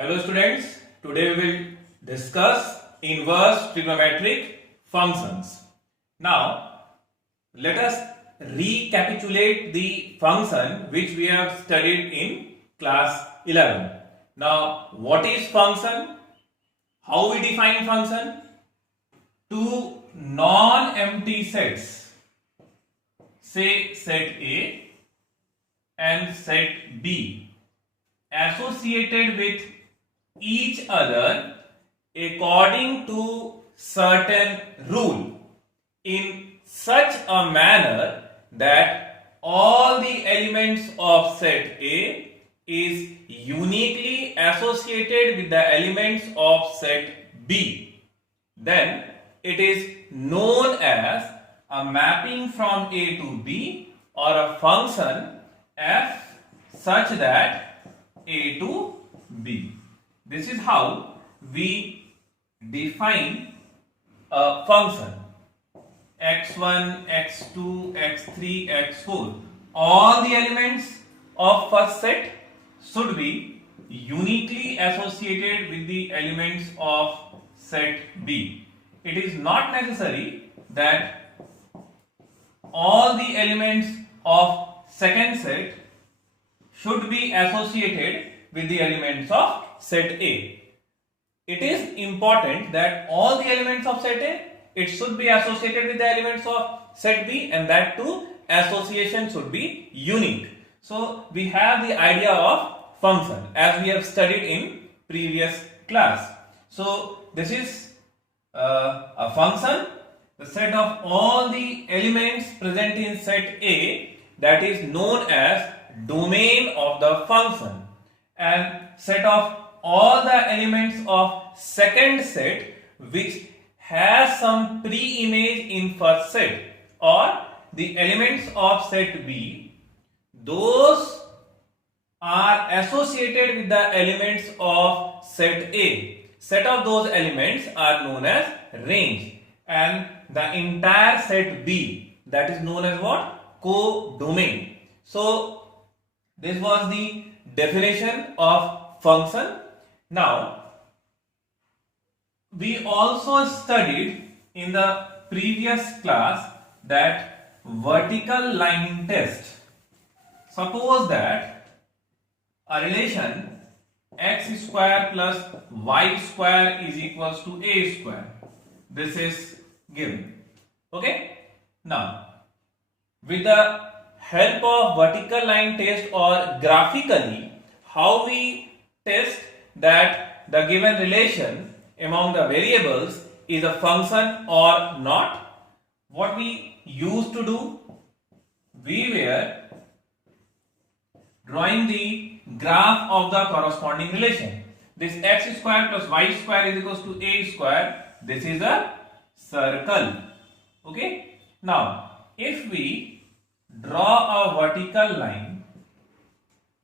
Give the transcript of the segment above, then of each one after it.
Hello students, today we will discuss inverse trigonometric functions. Now, let us recapitulate the function which we have studied in class 11. Now, what is function? How we define function? Two non-empty sets, say set A and set B, associated with each other according to certain rule in such a manner that all the elements of set A is uniquely associated with the elements of set B. Then it is known as a mapping from A to B or a function f such that A to B. This is how we define a function x1, x2, x3, x4. All the elements of first set should be uniquely associated with the elements of set B. It is not necessary that all the elements of second set should be associated with the elements of set A. It is important that all the elements of set A, it should be associated with the elements of set B, and that too association should be unique. So we have the idea of function as we have studied in previous class. So this is a function, the set of all the elements present in set A, that is known as domain of the function, and set of all the elements of second set which has some pre-image in first set, or the elements of set B, those are associated with the elements of set A. Set of those elements are known as range, and the entire set B, that is known as what? Co-domain. So this was the definition of function. Now, we also studied in the previous class that vertical line test. Suppose that a relation x square plus y square is equals to a square. This is given. Okay? Now, with the help of vertical line test or graphically, how we test that the given relation among the variables is a function or not? What we used to do, we were drawing the graph of the corresponding relation. This x square plus y square is equals to a square. This is a circle. Okay? Now, if we draw a vertical line,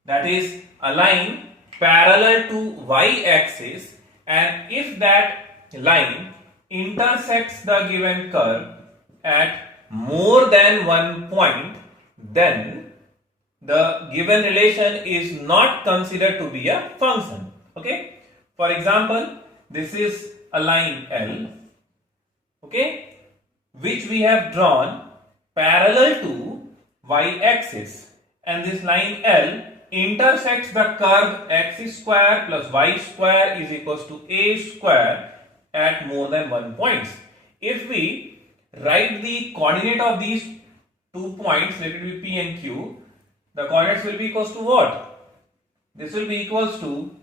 that is a line parallel to y-axis, and if that line intersects the given curve at more than one point, then the given relation is not considered to be a function. Okay? For example, this is a line L, okay, which we have drawn parallel to y-axis, and this line L intersects the curve x square plus y square is equals to a square at more than one point. If we write the coordinate of these 2 points, let it be P and Q, the coordinates will be equals to what? This will be equals to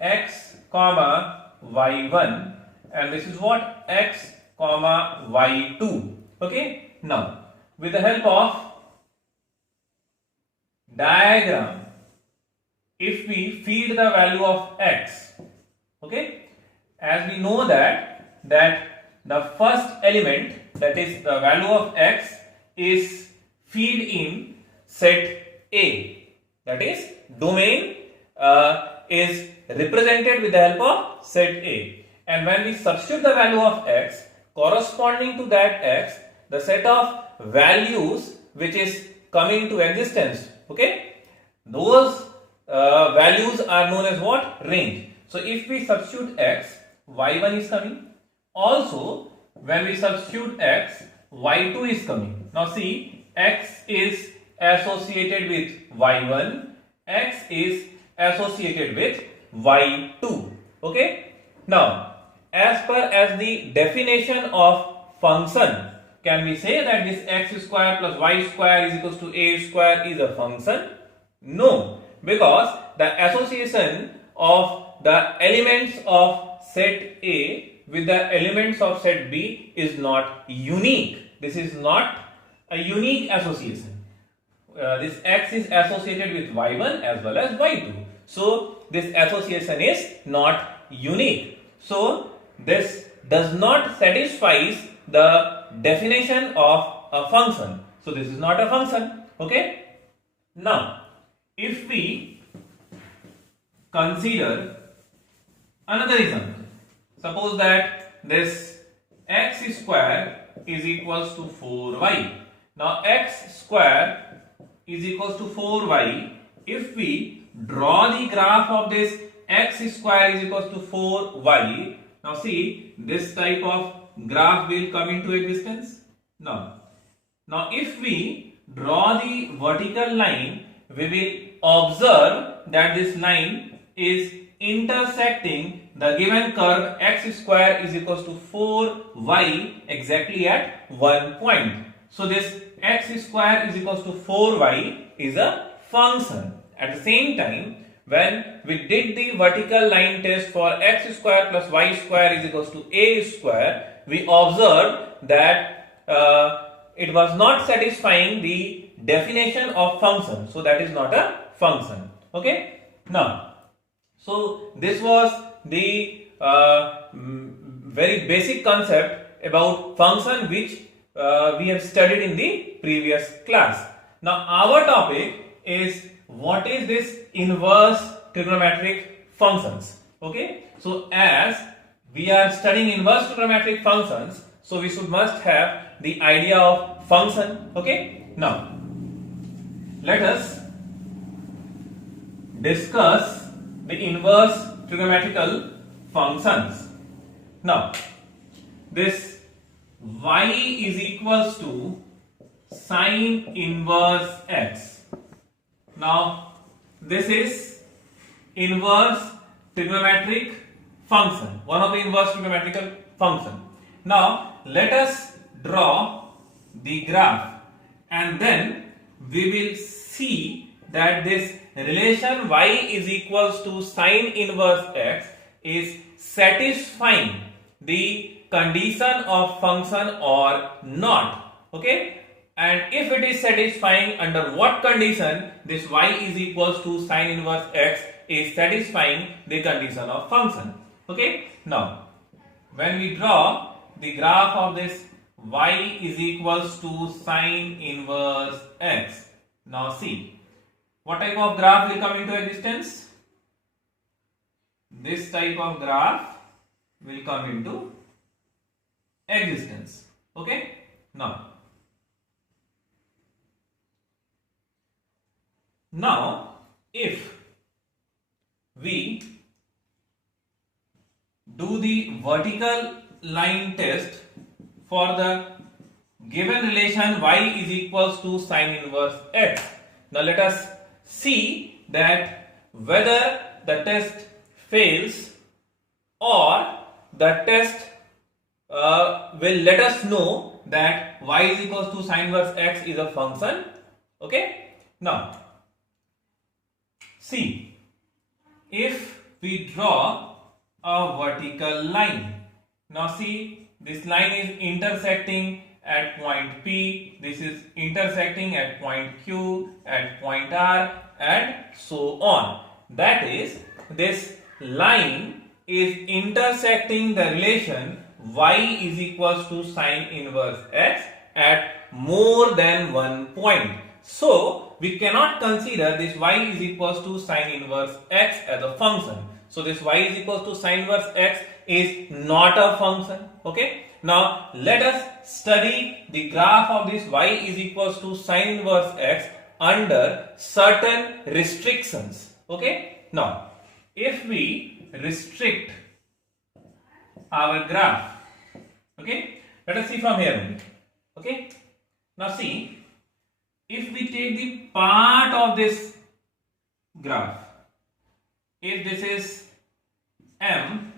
x comma y1, and this is what? X comma y2. Okay? Now, with the help of diagram, if we feed the value of x, okay, as we know that the first element, that is the value of x, is feed in set A, that is domain is represented with the help of set A, and when we substitute the value of x corresponding to that x, the set of values which is coming into existence, okay, those values are known as what? Range. So if we substitute x, y1 is coming. Also, when we substitute x, y2 is coming. Now see, x is associated with y1, x is associated with y2. Okay. Now, as per as the definition of function, can we say that this x square plus y square is equals to a square is a function? No, because the association of the elements of set A with the elements of set B is not unique. This is not a unique association. This x is associated with y1 as well as y2. So this association is not unique. So this does not satisfy the definition of a function. So this is not a function. Okay. Now, if we consider another example, suppose that this x square is equals to 4y. Now x square is equals to 4y. If we draw the graph of this x square is equals to 4y, now see, this type of graph will come into existence. Now if we draw the vertical line, we will observe that this line is intersecting the given curve x square is equals to 4y exactly at one point. So this x square is equals to 4y is a function. At the same time, when we did the vertical line test for x square plus y square is equals to a square, we observed that it was not satisfying the definition of function. So that is not a function. Okay. Now, so this was the very basic concept about function which we have studied in the previous class. Now our topic is what is this inverse trigonometric functions. Okay. So as we are studying inverse trigonometric functions, so we must have the idea of function. Okay. Now let us discuss the inverse trigonometrical functions. Now this y is equals to sine inverse x. Now this is inverse trigonometric function, one of the inverse trigonometrical function. Now let us draw the graph and then we will see that this relation y is equals to sine inverse x is satisfying the condition of function or not. Okay. And if it is satisfying, under what condition this y is equals to sine inverse x is satisfying the condition of function. Okay. Now when we draw the graph of this y is equals to sine inverse x, now see what type of graph will come into existence. This type of graph will come into existence. Okay. Now if we do the vertical line test for the given relation y is equals to sine inverse x, now let us see that whether the test fails or the test will let us know that y is equals to sine inverse x is a function. Okay. Now see, if we draw a vertical line, now see, this line is intersecting at point P, this is intersecting at point Q, at point R, and so on. That is, this line is intersecting the relation y is equals to sine inverse x at more than one point. So we cannot consider this y is equals to sine inverse x as a function. So this y is equals to sine inverse x is not a function. Okay. Now let us study the graph of this y is equals to sine inverse x under certain restrictions. Okay. Now if we restrict our graph. Okay, let us see from here only. Okay, now see, if we take the part of this graph, if this is M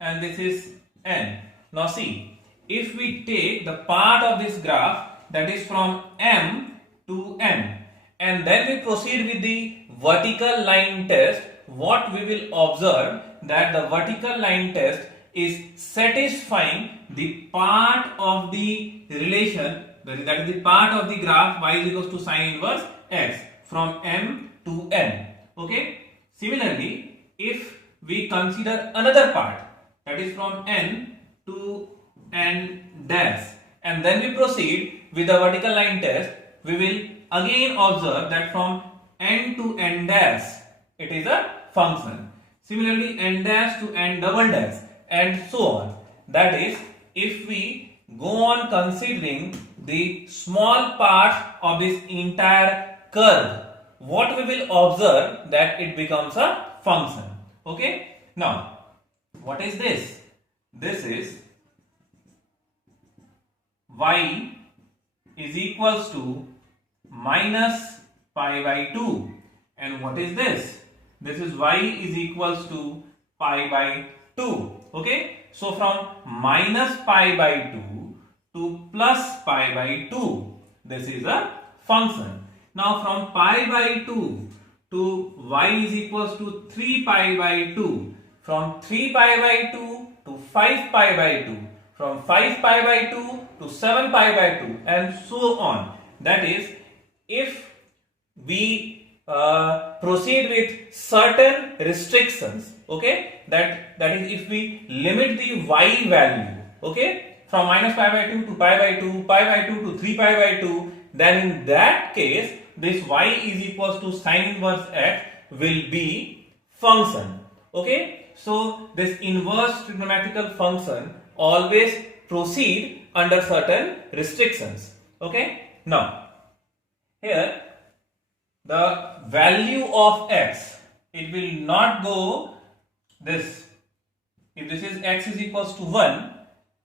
and this is N. Now see, if we take the part of this graph that is from M to N and then we proceed with the vertical line test, what we will observe that the vertical line test is satisfying the part of the relation, that is the part of the graph y is equals to sine inverse x from M to N. Okay. Similarly, if we consider another part that is from N to N dash and then we proceed with the vertical line test, we will again observe that from N to N dash it is a function. Similarly, N dash to N double dash and so on. That is, if we go on considering the small part of this entire curve, what we will observe that it becomes a function. Okay. Now, what is this? This is y is equals to minus pi by 2. And what is this? This is y is equals to pi by 2. Okay. So, from minus pi by 2 to plus pi by 2, this is a function. Now, from pi by 2 to y is equals to 3 pi by 2, from 3 pi by 2 to 5 pi by 2, from 5 pi by 2 to 7 pi by 2 and so on. That is, if we proceed with certain restrictions, okay, that is if we limit the y value, okay, from minus pi by 2 to pi by 2, pi by 2 to 3 pi by 2, then in that case this y is equals to sine inverse x will be function. Okay, so this inverse trigonometrical function always proceed under certain restrictions. Okay, now here the value of x, it will not go this. If this is x is equals to 1,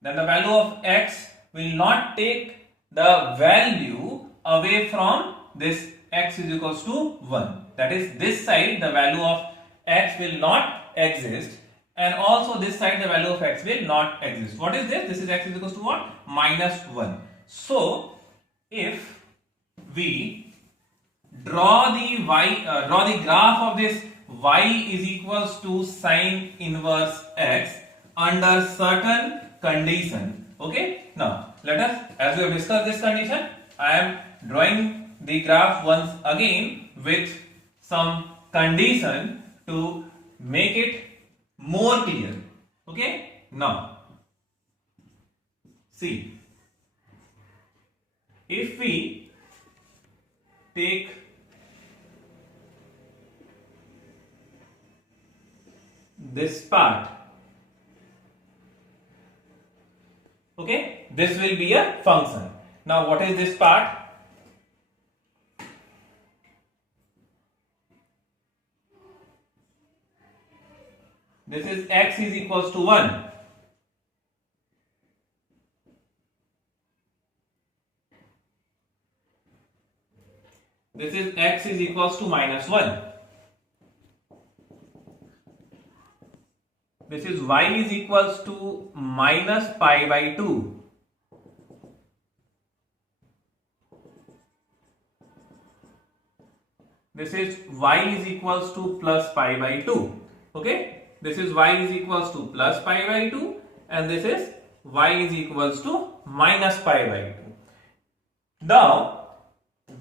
then the value of x will not take the value away from this x is equals to 1. That is, this side the value of x will not exist and also this side the value of x will not exist. What is this? This is x is equals to what? Minus 1. So, if we draw the graph of this y is equals to sine inverse x under certain condition. Okay. Now, let us, as we have discussed this condition, I am drawing the graph once again with some condition to make it more clear. Okay. Now, see, if we take this part, okay, this will be a function. Now, what is this part? This is x is equals to 1. This is x is equals to minus 1. This is y is equals to minus pi by 2. This is y is equals to plus pi by 2. Okay. This is y is equals to plus pi by 2 and this is y is equals to minus pi by 2. Now,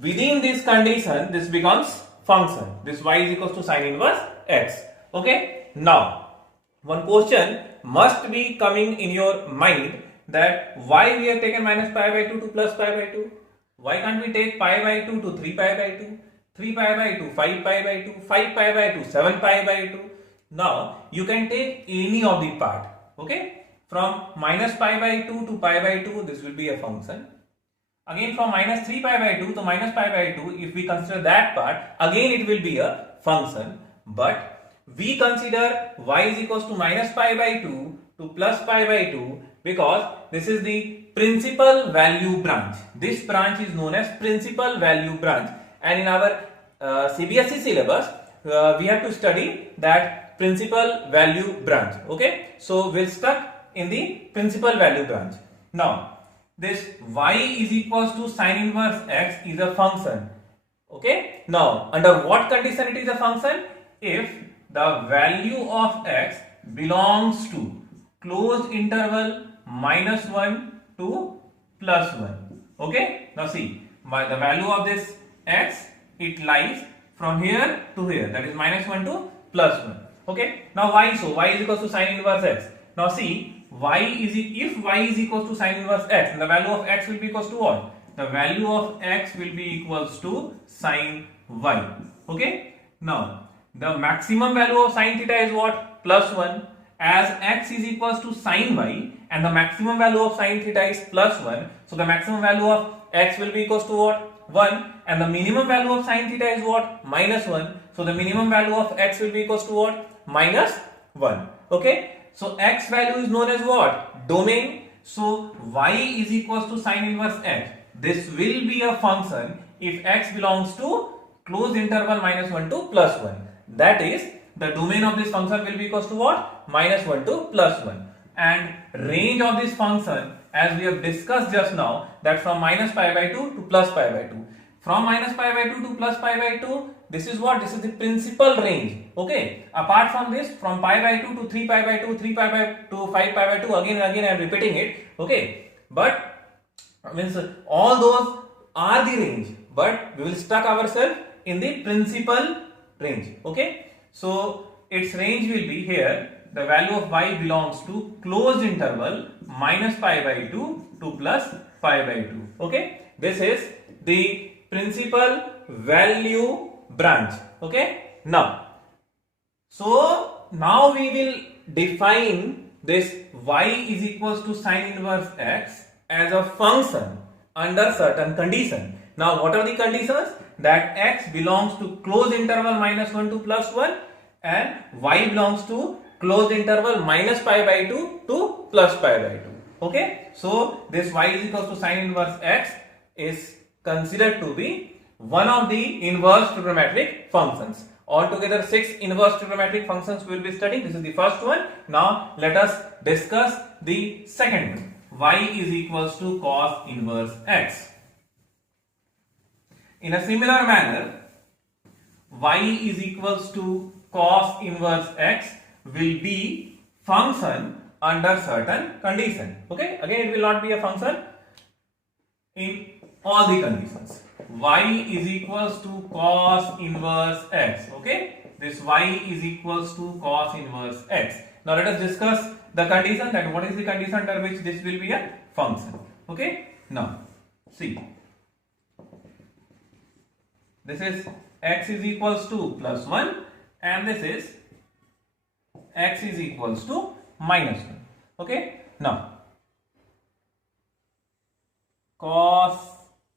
within this condition, this becomes function. This y is equals to sine inverse x. Okay. Now, one question must be coming in your mind that why we have taken minus pi by 2 to plus pi by 2? Why can't we take pi by 2 to 3 pi by 2? 3 pi by 2, 5 pi by 2, 5 pi by 2, 7 pi by 2. Now, you can take any of the part, okay? From minus pi by 2 to pi by 2, this will be a function. Again, from minus 3 pi by 2 to minus pi by 2, if we consider that part, again it will be a function. But we consider y is equals to minus pi by 2 to plus pi by 2 because this is the principal value branch. This branch is known as principal value branch, and in our CBSE syllabus we have to study that principal value branch. Okay, so we're stuck in the principal value branch. Now this y is equals to sine inverse x is a function. Okay, now under what condition it is a function? If the value of x belongs to closed interval minus 1 to plus 1. Okay, now see, the value of this x, it lies from here to here, that is minus 1 to plus 1. Okay, now y, so y is equals to sine inverse x. Now see, if y is equals to sine inverse x, then the value of x will be equals to what? The value of x will be equals to sine y. Okay, now the maximum value of sine theta is what? Plus 1. As x is equals to sine y and the maximum value of sine theta is plus 1, so the maximum value of x will be equals to what? 1, and the minimum value of sine theta is what? Minus 1, so the minimum value of x will be equals to what? Minus 1. Okay, so x value is known as what? Domain. So y is equals to sine inverse x. This will be a function if x belongs to closed interval minus 1 to plus 1. That is, the domain of this function will be equals to what? Minus 1 to plus 1. And range of this function, as we have discussed just now, that from minus pi by 2 to plus pi by 2. From minus pi by 2 to plus pi by 2, this is what? This is the principal range. Okay. Apart from this, from pi by 2 to 3 pi by 2, 3 pi by 2, 5 pi by 2, again and again I am repeating it. Okay. But means all those are the range, but we will stuck ourselves in the principal range. Okay, so its range will be here, the value of y belongs to closed interval minus pi by 2 to plus pi by 2. Okay, this is the principal value branch. Okay, now we will define this y is equals to sine inverse x as a function under certain condition. Now what are the conditions? That x belongs to closed interval minus 1 to plus 1 and y belongs to closed interval minus pi by 2 to plus pi by 2. Okay, so this y is equals to sine inverse x is considered to be one of the inverse trigonometric functions. Altogether 6 inverse trigonometric functions we will be studying. This is the first one. Now let us discuss the second one. Y is equals to cos inverse x. In a similar manner, y is equals to cos inverse x will be function under certain condition. Okay, again it will not be a function in all the conditions. Y is equals to cos inverse x. Okay, this y is equals to cos inverse x. Now let us discuss the condition, that what is the condition under which this will be a function. Okay, now see, this is x is equals to plus 1 and this is x is equals to minus 1. Okay, now cos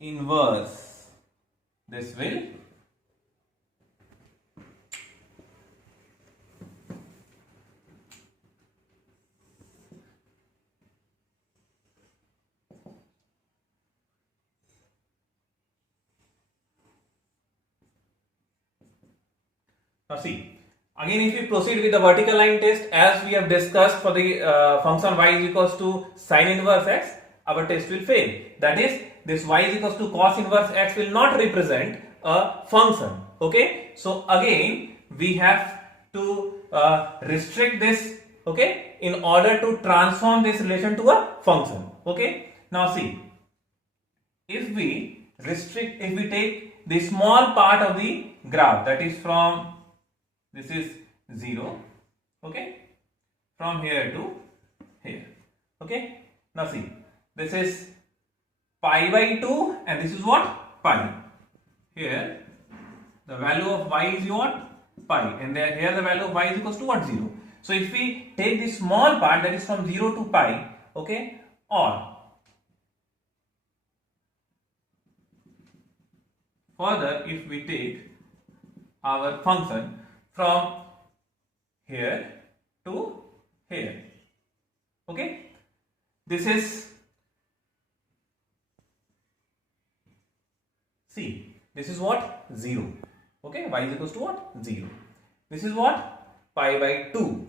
inverse, this will now see, again if we proceed with the vertical line test as we have discussed for the function y is equals to sine inverse x, our test will fail. That is, this y is equals to cos inverse x will not represent a function. Okay, so again we have to restrict this, okay, in order to transform this relation to a function. Okay, now see, if we take the small part of the graph, that is from, this is 0, okay, from here to here. Okay, now see, this is pi by 2 and this is what? Pi. Here the value of y is what? Pi, and here the value of y is equals to what? 0. So if we take the small part, that is from 0 to pi, okay, or further if we take our function from here to here. Okay, this is see, this is what? 0. Okay, y is equals to what? 0. This is what? Pi by 2.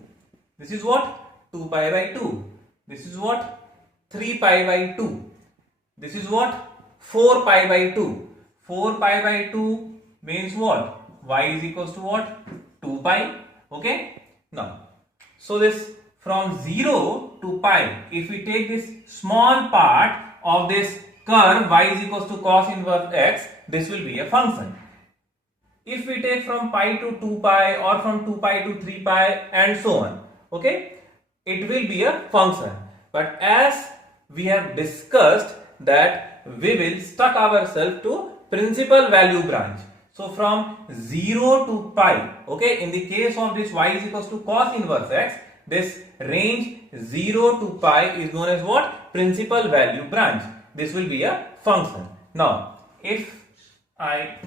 This is what? 2 pi by 2. This is what? 3 pi by 2. This is what? 4 pi by 2. 4 pi by 2 means what? Y is equals to what? 2 pi. Okay. Now, so this from 0 to pi, if we take this small part of this curve y is equals to cos inverse x, this will be a function. If we take from pi to 2 pi or from 2 pi to 3 pi and so on, okay, it will be a function. But as we have discussed that we will stuck ourselves to principal value branch. So from 0 to pi, okay, in the case of this y is equals to cos inverse x, this range 0 to pi is known as what? Principal value branch. This will be a function. Now, if I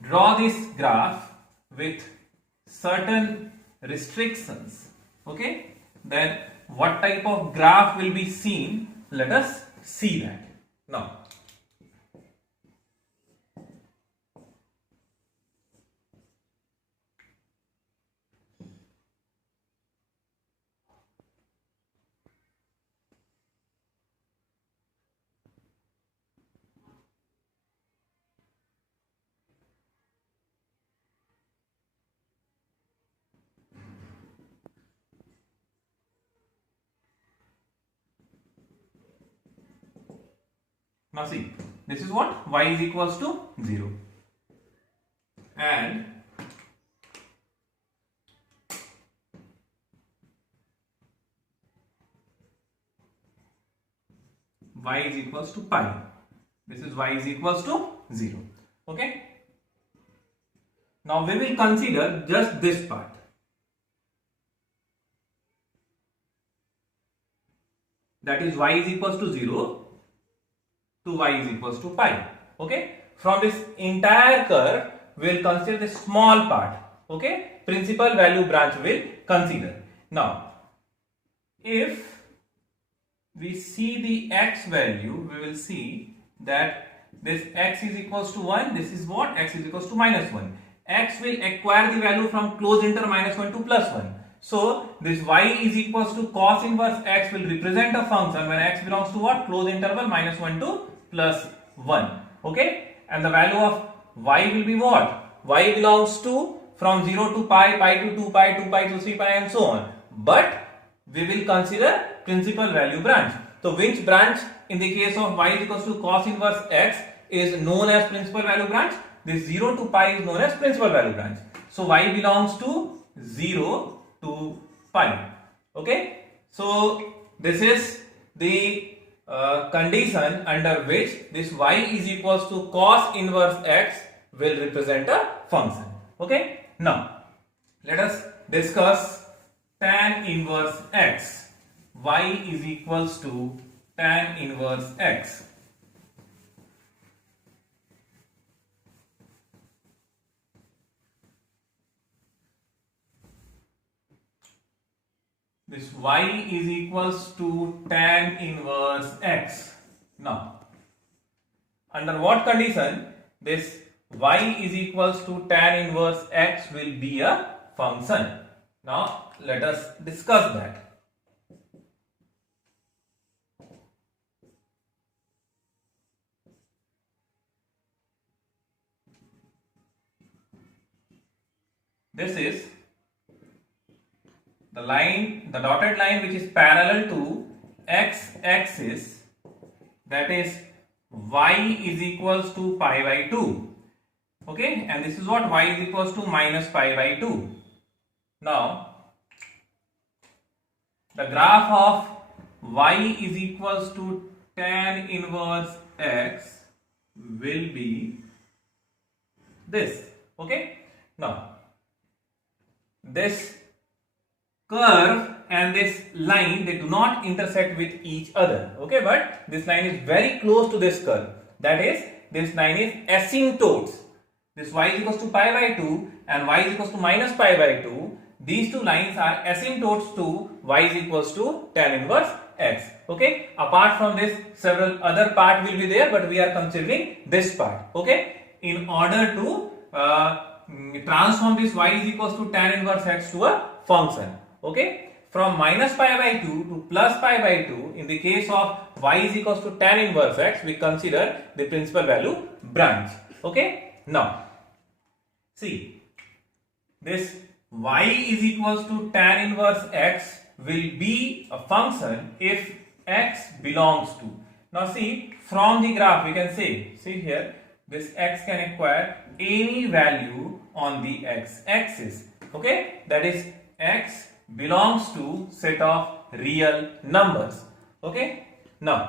draw this graph with certain restrictions, okay, then what type of graph will be seen? Let us see that. Now, now see, this is what? Y is equals to 0. And y is equals to pi. This is y is equals to 0. Okay. Now we will consider just this part. That is y is equals to 0 to y is equals to pi. Okay. From this entire curve, we will consider the small part. Okay. Principal value branch will consider. Now, if we see the x value, we will see that this x is equals to 1. This is what? X is equals to minus 1. X will acquire the value from closed interval minus 1 to plus 1. So, this y is equals to cos inverse x will represent a function when x belongs to what? Closed interval minus 1 to plus 1. Okay. And the value of y will be what? Y belongs to from 0 to pi, pi to 2 pi, 2 pi to 3 pi and so on. But we will consider principal value branch. So which branch in the case of y is equals to cos inverse x is known as principal value branch? This 0 to pi is known as principal value branch. So y belongs to 0 to pi. Okay. So this is the condition under which this y is equals to cos inverse x will represent a function. Okay. Now let us discuss tan inverse x. Y is equals to tan inverse x. This y is equals to tan inverse x. Now, under what condition this y is equals to tan inverse x will be a function? Now, let us discuss that. This is the line, the dotted line which is parallel to x axis, that is y is equals to pi by 2. Okay, and this is what? Y is equals to minus pi by 2. Now, the graph of y is equals to tan inverse x will be this. Okay, now this curve and this line, they do not intersect with each other. Okay, but this line is very close to this curve. That is, this line is asymptotes. This y is equals to pi by 2 and y is equals to minus pi by 2. these two lines are asymptotes to y is equals to tan inverse x. Okay, apart from this several other part will be there, but we are considering this part. Okay, in order to transform this y is equals to tan inverse x to a function. Okay, from minus pi by 2 to plus pi by 2, in the case of y is equals to tan inverse x, we consider the principal value branch. Okay, now see, this y is equals to tan inverse x will be a function if x belongs to. Now see, from the graph we can say, see here, this x can acquire any value on the x axis. Okay, that is x belongs to set of real numbers. Okay, now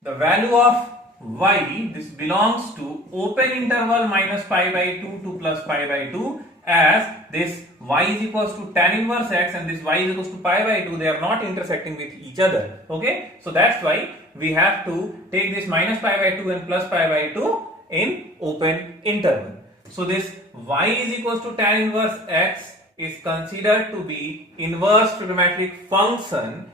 the value of y, this belongs to open interval minus pi by 2 to plus pi by 2, as this y is equals to tan inverse x and this y is equals to pi by 2, they are not intersecting with each other. Okay, so that's why we have to take this minus pi by 2 and plus pi by 2 in open interval. So this y is equals to tan inverse x is considered to be inverse trigonometric function,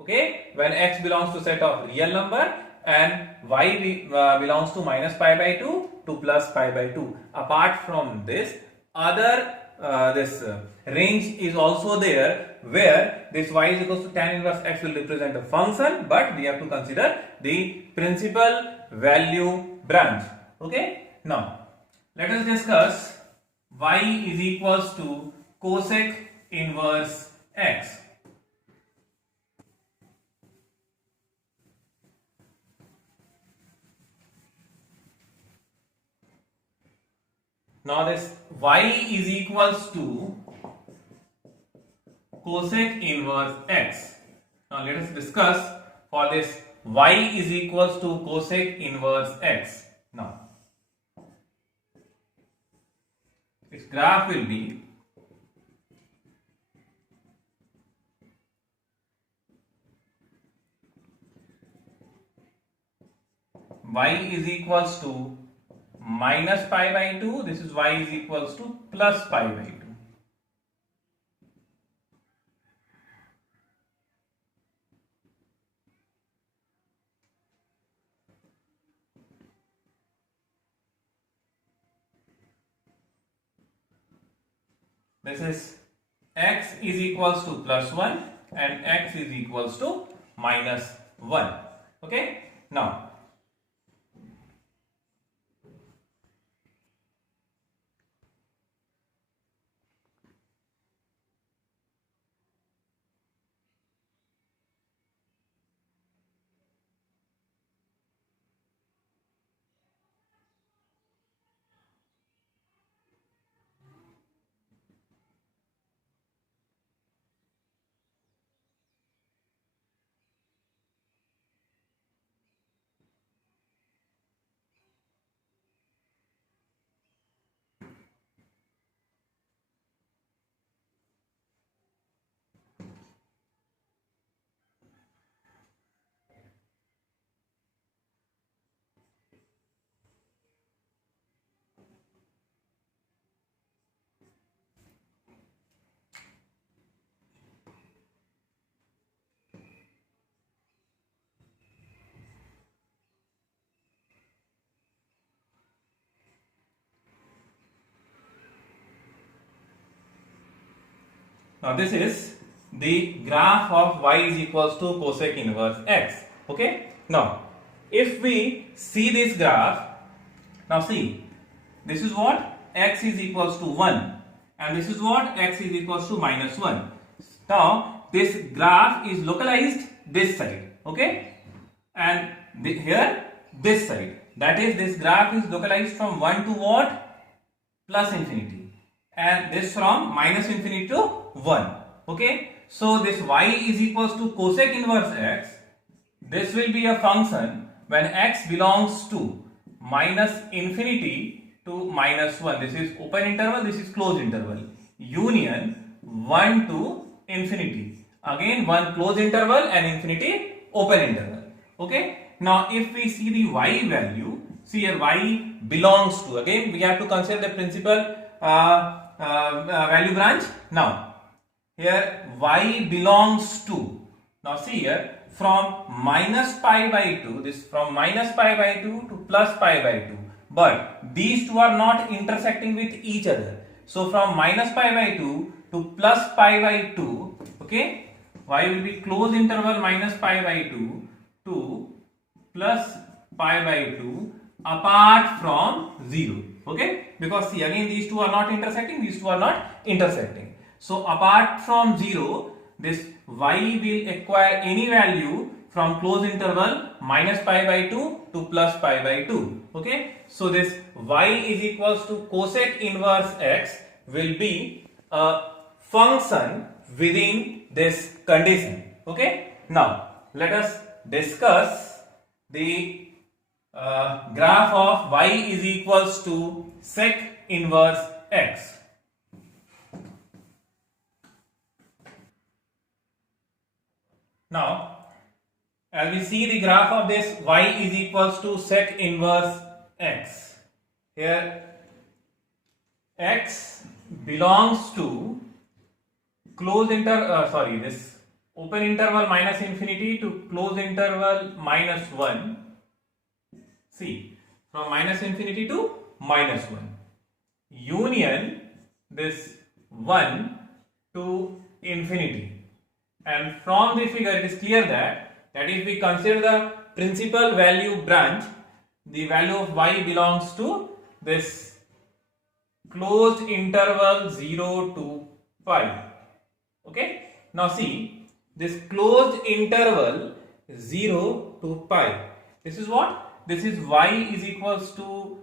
okay, when x belongs to set of real number and y belongs to minus pi by 2 to plus pi by 2. Apart from this, other range is also there where this y is equals to tan inverse x will represent a function, but we have to consider the principal value branch. Okay, now let us discuss y is equals to cosec inverse x. Now this y is equals to cosec inverse x. Now let us discuss for this y is equals to cosec inverse x. Now its graph will be y is equals to minus pi by 2, this is y is equals to plus pi by 2. This is x is equals to plus 1 and x is equals to minus 1. Okay, now Now this is the graph of y is equals to cosec inverse x. Okay. Now if we see this graph, now see, this is what x is equals to 1 and this is what x is equals to minus 1. Now this graph is localized this side. Okay, and here this side, that is this graph is localized from 1 to what? Plus infinity, and this from minus infinity to 1. Okay, so this y is equals to cosec inverse x. This will be a function when x belongs to minus infinity to minus 1. This is open interval, this is closed interval. Union 1 to infinity. Again 1 closed interval and infinity open interval. Okay, now if we see the y value, see here y belongs to, again we have to consider the principal value branch. Now here y belongs to, now see here, from minus pi by 2, this from minus pi by 2 to plus pi by 2, but these two are not intersecting with each other. So from minus pi by 2 to plus pi by 2, okay, y will be closed interval minus pi by 2 to plus pi by 2 apart from 0, okay, because see again these two are not intersecting, these two are not intersecting. So apart from 0, this y will acquire any value from closed interval minus pi by 2 to plus pi by 2, okay. So this y is equals to cosec inverse x will be a function within this condition, okay. Now let us discuss the graph of y is equals to sec inverse x. Now as we see the graph of this y is equals to sec inverse x, here x belongs to closed this open interval minus infinity to closed interval minus 1. See, from minus infinity to minus 1, union this 1 to infinity. And from the figure it is clear that if we consider the principal value branch, the value of y belongs to this closed interval 0 to pi, okay. Now see, this closed interval 0 to pi, this is what? This is y is equals to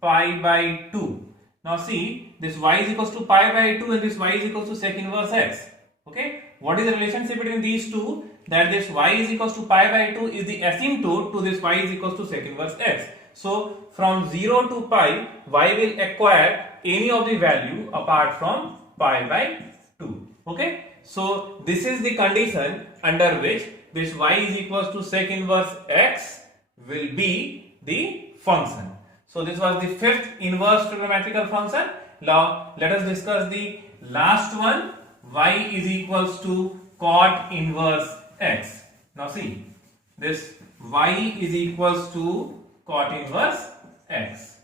pi by 2. Now see, this y is equals to pi by 2 and this y is equals to sec inverse x, okay. What is the relationship between these two? That this y is equals to pi by 2 is the asymptote to this y is equals to sec inverse x. So from 0 to pi, y will acquire any of the value apart from pi by 2, okay. So this is the condition under which this y is equals to sec inverse x will be the function. So this was the fifth inverse trigonometrical function. Now let us discuss the last one, y is equals to cot inverse x. Now see, this y is equals to cot inverse x,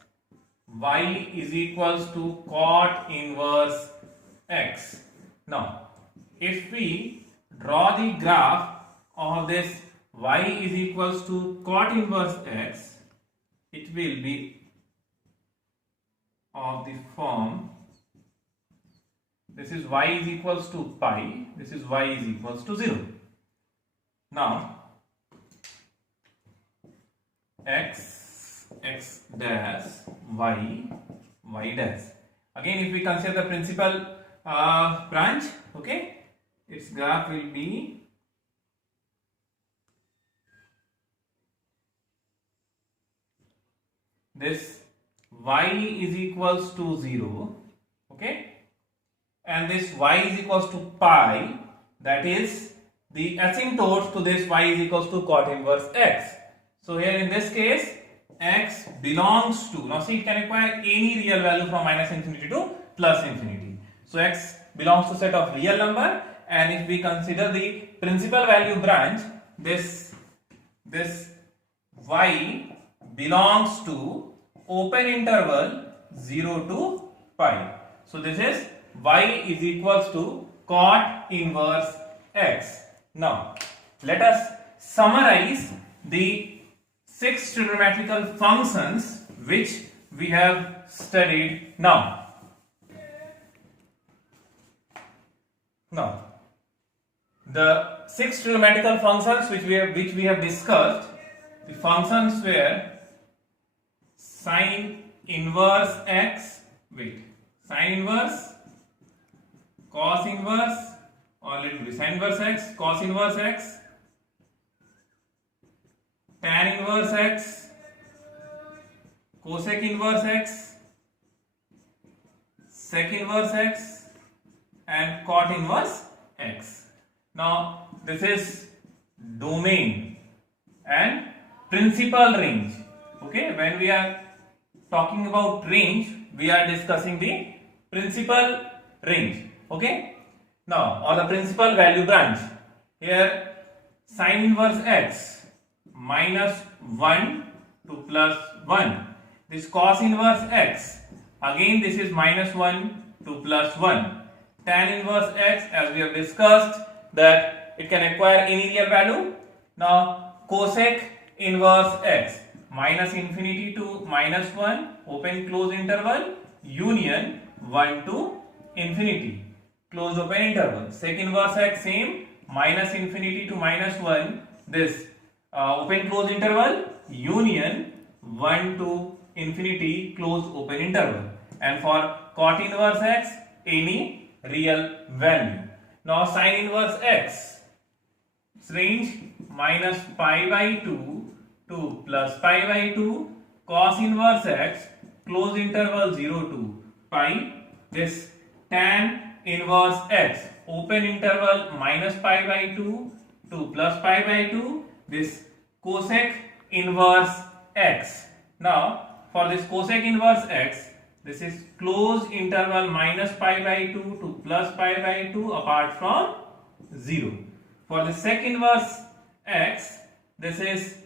y is equals to cot inverse x. Now if we draw the graph of this y is equals to cot inverse x, it will be of the form, this is y is equals to pi, this is y is equals to 0. Now x dash y dash, again if we consider the principal branch, okay, its graph will be this y is equals to 0, okay, and this y is equals to pi, that is the asymptote to this y is equals to cot inverse x. So here in this case x belongs to, now see it can acquire any real value from minus infinity to plus infinity. So x belongs to set of real number, and if we consider the principal value branch, this y belongs to open interval 0 to pi. So this is y is equals to cot inverse x. Now let us summarize the 6 trigonometrical functions which we have studied now. Now the 6 trigonometrical functions which we have discussed, the functions were sine inverse x, sine inverse, cos inverse, or let it be sine inverse x, cos inverse x, tan inverse x, cosec inverse x, sec inverse x, and cot inverse x. Now this is domain and principal range, okay. When we are talking about range, we are discussing the principal range. Okay. Now on the principal value branch, here sin inverse x minus 1 to plus 1. This cos inverse x, again this is minus 1 to plus 1. Tan inverse x, as we have discussed, that it can acquire any real value. Now cosec inverse x, minus infinity to minus 1, open close interval, union 1 to infinity, close open interval. Sec inverse x, same, minus infinity to minus 1, this open close interval, union 1 to infinity, close open interval. And for cot inverse x, any real value. Now sin inverse x, range minus pi by 2 to plus pi by 2, cos inverse x, close interval 0 to pi, this tan inverse x, open interval minus pi by 2 to plus pi by 2, this cosec inverse x. Now for this cosec inverse x, this is closed interval minus pi by 2 to plus pi by 2 apart from 0. For the sec inverse x, this is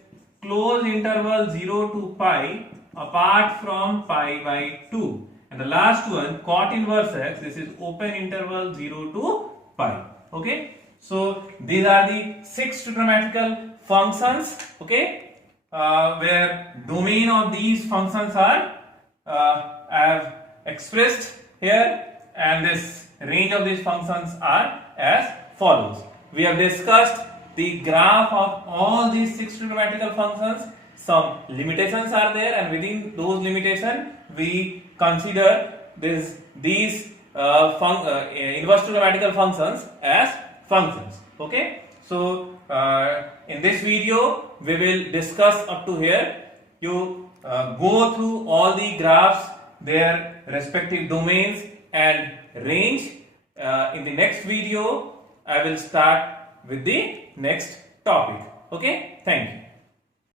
closed interval 0 to pi apart from pi by 2. And the last one, cot inverse x, this is open interval 0 to pi. Okay. So these are the 6 trigonometrical functions. Okay. Where domain of these functions are I have expressed here, and this range of these functions are as follows. We have discussed the graph of all these 6 trigonometrical functions. Some limitations are there, and within those limitations we consider these inverse trigonometrical functions as functions. Okay. So in this video we will discuss up to here. You go through all the graphs, their respective domains and range. In the next video I will start with the next topic. Okay. Thank you.